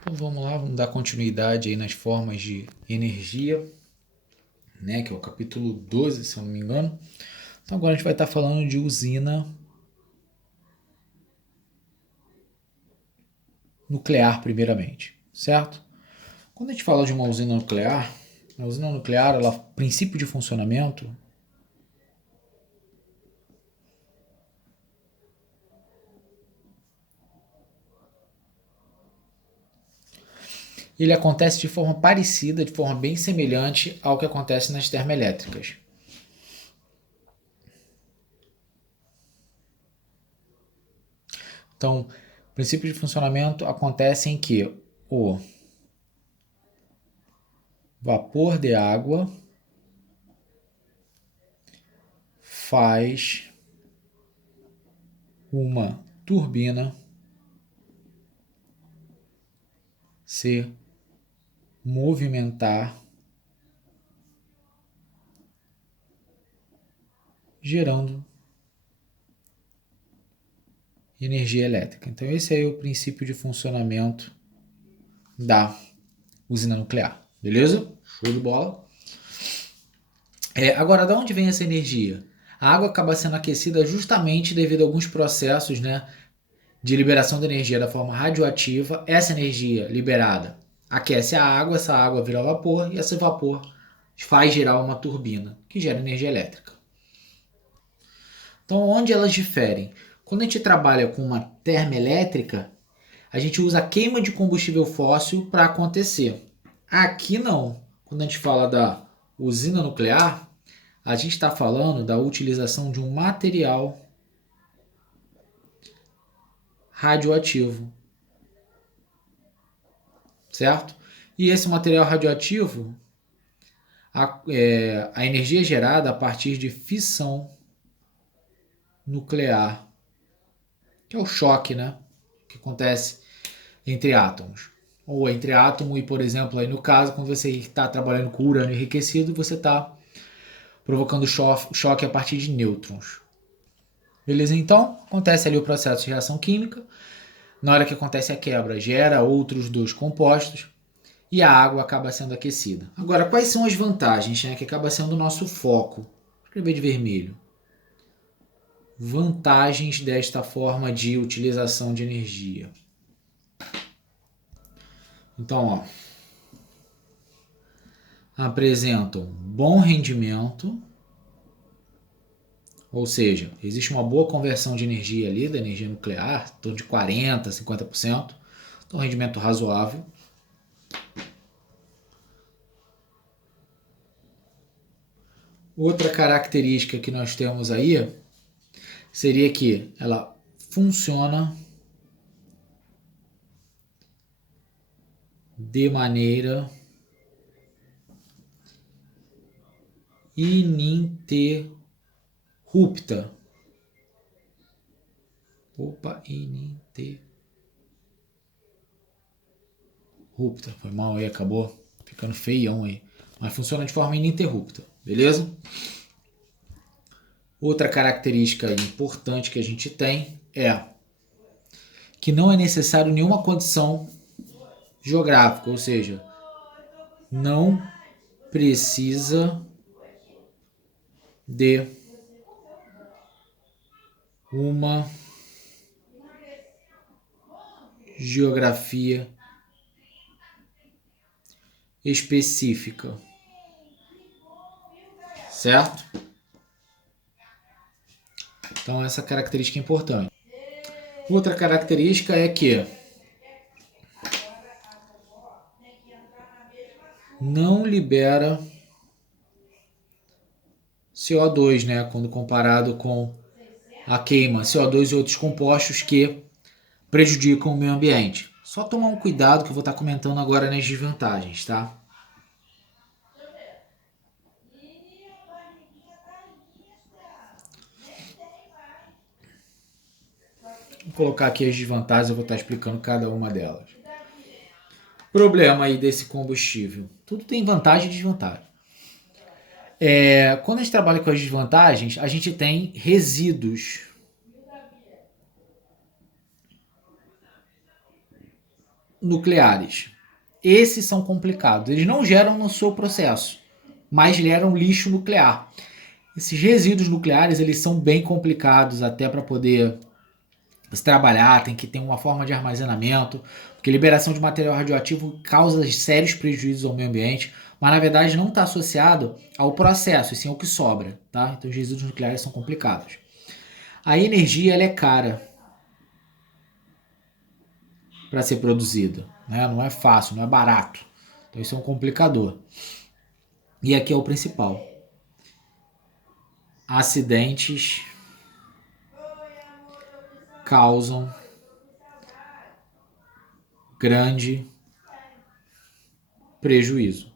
Então vamos lá, vamos dar continuidade aí nas formas de energia, né, que é o capítulo 12, se eu não me engano. Então agora a gente vai estar falando de usina nuclear primeiramente, certo? Quando a gente fala de uma usina nuclear, a usina nuclear, ela, princípio de funcionamento, ele acontece de forma parecida, de forma bem semelhante ao que acontece nas termoelétricas. Então, o princípio de funcionamento acontece em que o vapor de água faz uma turbina se movimentar, gerando energia elétrica. Então esse aí é o princípio de funcionamento da usina nuclear. Beleza? Show de bola. Agora, de onde vem essa energia? A água acaba sendo aquecida justamente devido a alguns processos, né, de liberação de energia da forma radioativa. Essa energia liberada aquece a água, essa água vira vapor e esse vapor faz girar uma turbina que gera energia elétrica. Então, onde elas diferem? Quando a gente trabalha com uma termoelétrica, a gente usa a queima de combustível fóssil para acontecer. Aqui não. Quando a gente fala da usina nuclear, a gente está falando da utilização de um material radioativo, certo? E esse material radioativo, a energia é gerada a partir de fissão nuclear, que é o choque, né, que acontece entre átomos. Ou entre átomo e, por exemplo, aí no caso, quando você está trabalhando com urânio enriquecido, você está provocando choque a partir de nêutrons. Beleza? Então, acontece ali o processo de reação química. Na hora que acontece a quebra, gera outros dois compostos e a água acaba sendo aquecida. Agora, quais são as vantagens, né, que acaba sendo o nosso foco? Vou escrever de vermelho. Vantagens desta forma de utilização de energia. Então, apresentam bom rendimento, ou seja, existe uma boa conversão de energia ali, da energia nuclear, em torno de 40%, 50%, então um rendimento razoável. Outra característica que nós temos aí seria que ela funciona de maneira ininterrupta. Ininterrupta. Foi mal aí, acabou ficando feião aí. Mas funciona de forma ininterrupta, beleza? Outra característica importante que a gente tem é que não é necessário nenhuma condição geográfica, ou seja, não precisa de uma geografia específica, certo? Então essa característica é importante. Outra característica é que não libera CO2, né, quando comparado com a queima, CO2 e outros compostos que prejudicam o meio ambiente. Só tomar um cuidado que eu vou estar comentando agora nas desvantagens, tá? Vou colocar aqui as desvantagens, eu vou estar explicando cada uma delas. Problema aí desse combustível. Tudo tem vantagem e desvantagem. Quando a gente trabalha com as desvantagens, a gente tem resíduos. nucleares. Esses são complicados. Eles não geram no seu processo, mas geram lixo nuclear. Esses resíduos nucleares, eles são bem complicados até para poder se trabalhar, tem que ter uma forma de armazenamento, porque liberação de material radioativo causa sérios prejuízos ao meio ambiente, mas na verdade não está associado ao processo, e sim ao que sobra, tá? Então os resíduos nucleares são complicados. A energia, ela é cara para ser produzida, né? Não é fácil, não é barato. Então isso é um complicador. E aqui é o principal. Acidentes causam grande prejuízo.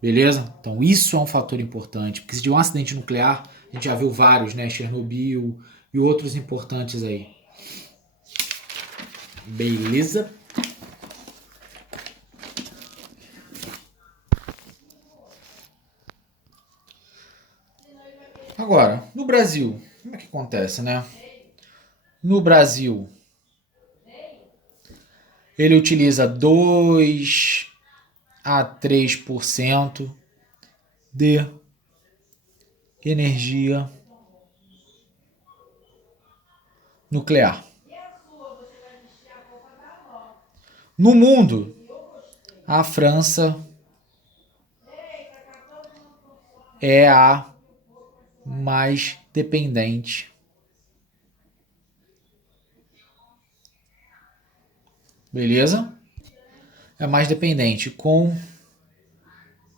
Beleza? Então isso é um fator importante, porque se de um acidente nuclear, a gente já viu vários, né? Chernobyl e outros importantes aí. Beleza? Agora, no Brasil, como é que acontece, né? No Brasil, ele utiliza 2 a 3% de energia nuclear. No mundo, a França é a mais dependente. Beleza? É mais dependente, com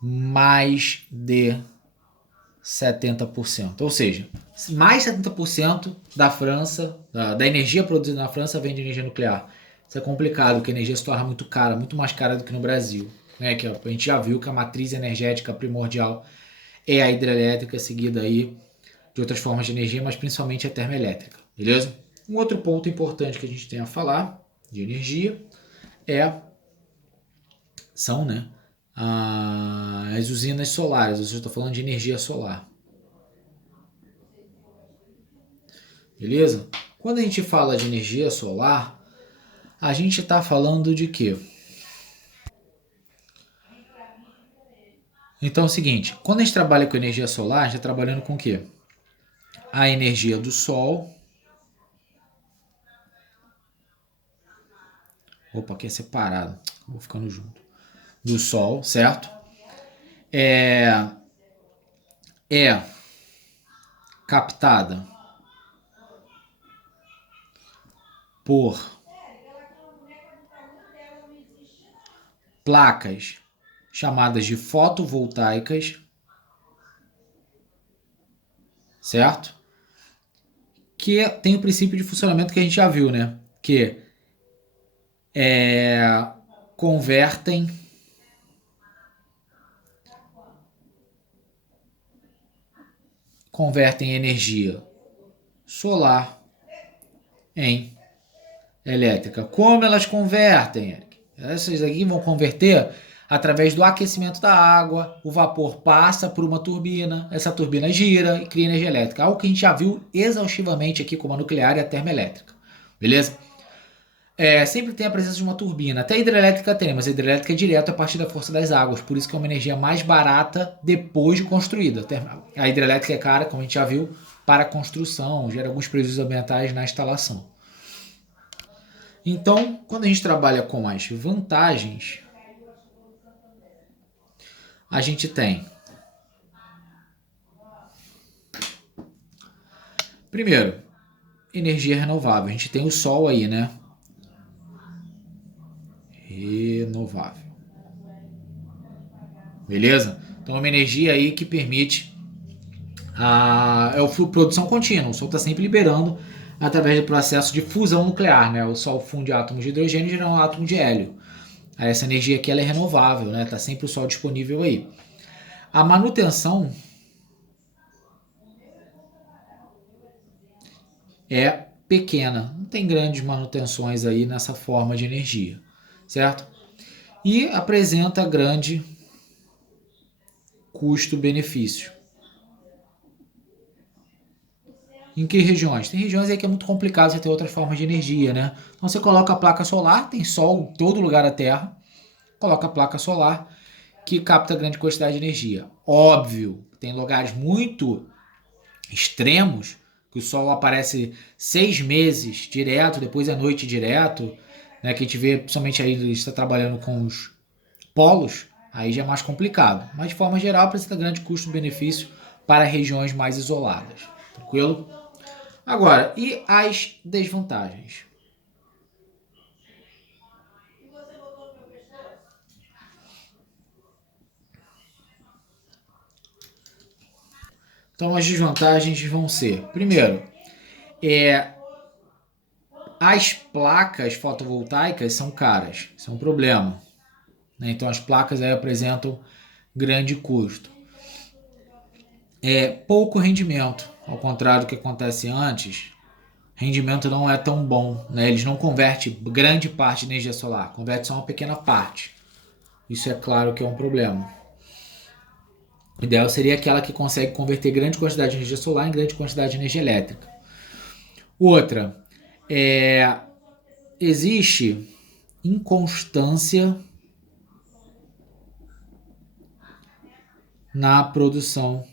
mais de 70%. Ou seja, mais de 70% da França, da energia produzida na França vem de energia nuclear. Isso é complicado, porque a energia se torna muito cara, muito mais cara do que no Brasil. Né? Que a gente já viu que a matriz energética primordial é a hidrelétrica, seguida aí de outras formas de energia, mas principalmente a termoelétrica. Beleza? Um outro ponto importante que a gente tem a falar de energia são, né, as usinas solares. Eu estou falando de energia solar. Beleza? Quando a gente fala de energia solar, a gente está falando de quê? Então é o seguinte, quando a gente trabalha com energia solar, a gente está trabalhando com o quê? A energia do sol. Opa, aqui é separado. Vou ficando junto. Do sol, certo? É, é captada por placas chamadas de fotovoltaicas, certo? Que tem o princípio de funcionamento que a gente já viu, né? Que convertem energia solar em elétrica. Como elas convertem, Eric? Essas aqui vão converter através do aquecimento da água, o vapor passa por uma turbina, essa turbina gira e cria energia elétrica. Algo que a gente já viu exaustivamente aqui, como a nuclear e a termoelétrica. Beleza? Sempre tem a presença de uma turbina. Até a hidrelétrica tem, mas a hidrelétrica é direto a partir da força das águas. Por isso que é uma energia mais barata depois de construída. A hidrelétrica é cara, como a gente já viu, para a construção, gera alguns prejuízos ambientais na instalação. Então, quando a gente trabalha com as vantagens, a gente tem, primeiro, energia renovável. A gente tem o sol aí, né? Renovável. Beleza? Então é uma energia aí que permite a produção contínua. O sol está sempre liberando através do processo de fusão nuclear, né? O sol funde átomos de hidrogênio e gera um átomo de hélio. Essa energia aqui ela é renovável, né? Tá sempre o sol disponível aí. A manutenção é pequena, não tem grandes manutenções aí nessa forma de energia, certo? E apresenta grande custo-benefício. Em que regiões? Tem regiões aí que é muito complicado você ter outras formas de energia, né? Então você coloca a placa solar, tem sol em todo lugar da Terra, coloca a placa solar que capta grande quantidade de energia. Óbvio, tem lugares muito extremos que o sol aparece 6 meses direto, depois à noite direto, né? Que a gente vê, principalmente aí, ele está trabalhando com os polos, aí já é mais complicado. Mas de forma geral, apresenta grande custo-benefício para regiões mais isoladas. Tranquilo? Agora, e as desvantagens? Então, as desvantagens vão ser: primeiro, é, as placas fotovoltaicas são caras, isso é um problema, né? Então, as placas aí apresentam grande custo. Pouco rendimento, ao contrário do que acontece antes, rendimento não é tão bom, né? Eles não convertem grande parte de energia solar, converte só uma pequena parte. Isso é claro que é um problema. O ideal seria aquela que consegue converter grande quantidade de energia solar em grande quantidade de energia elétrica. Outra, é, existe inconstância na produção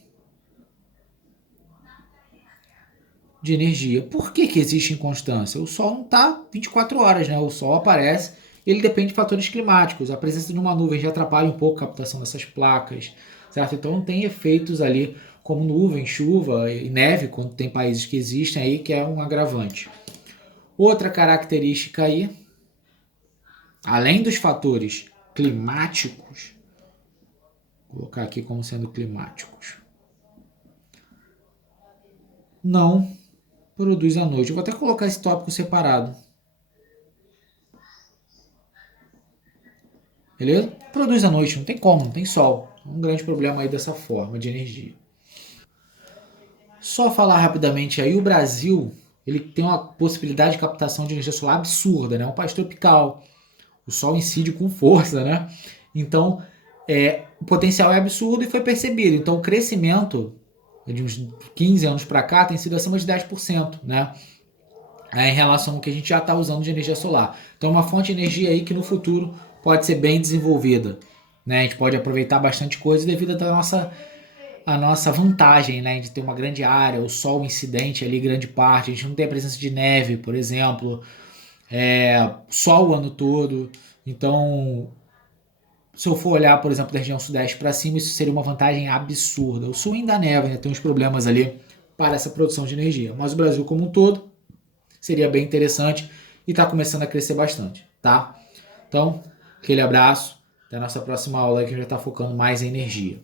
de energia. Por que existe inconstância? O Sol não está 24 horas, né? O Sol aparece, ele depende de fatores climáticos. A presença de uma nuvem já atrapalha um pouco a captação dessas placas, certo? Então tem efeitos ali como nuvem, chuva e neve, quando tem países que existem aí, que é um agravante. Outra característica aí, além dos fatores climáticos, vou colocar aqui como sendo climáticos, não produz à noite. Eu vou até colocar esse tópico separado. Beleza? Produz à noite, não tem como, não tem sol. Um grande problema aí dessa forma de energia. Só falar rapidamente aí, o Brasil, ele tem uma possibilidade de captação de energia solar absurda, né? É um país tropical, o sol incide com força, né? Então, o potencial é absurdo e foi percebido. Então, o crescimento de uns 15 anos para cá tem sido acima de 10%, né? Em relação ao que a gente já está usando de energia solar. Então, é uma fonte de energia aí que no futuro pode ser bem desenvolvida. Né? A gente pode aproveitar bastante coisa devido à nossa vantagem, né? De ter uma grande área, o sol incidente ali, grande parte. A gente não tem a presença de neve, por exemplo, sol o ano todo. Então, se eu for olhar, por exemplo, da região sudeste para cima, isso seria uma vantagem absurda. O sul ainda neva, ainda tem uns problemas ali para essa produção de energia. Mas o Brasil como um todo seria bem interessante e está começando a crescer bastante, tá? Então, aquele abraço, até a nossa próxima aula que a gente já está focando mais em energia.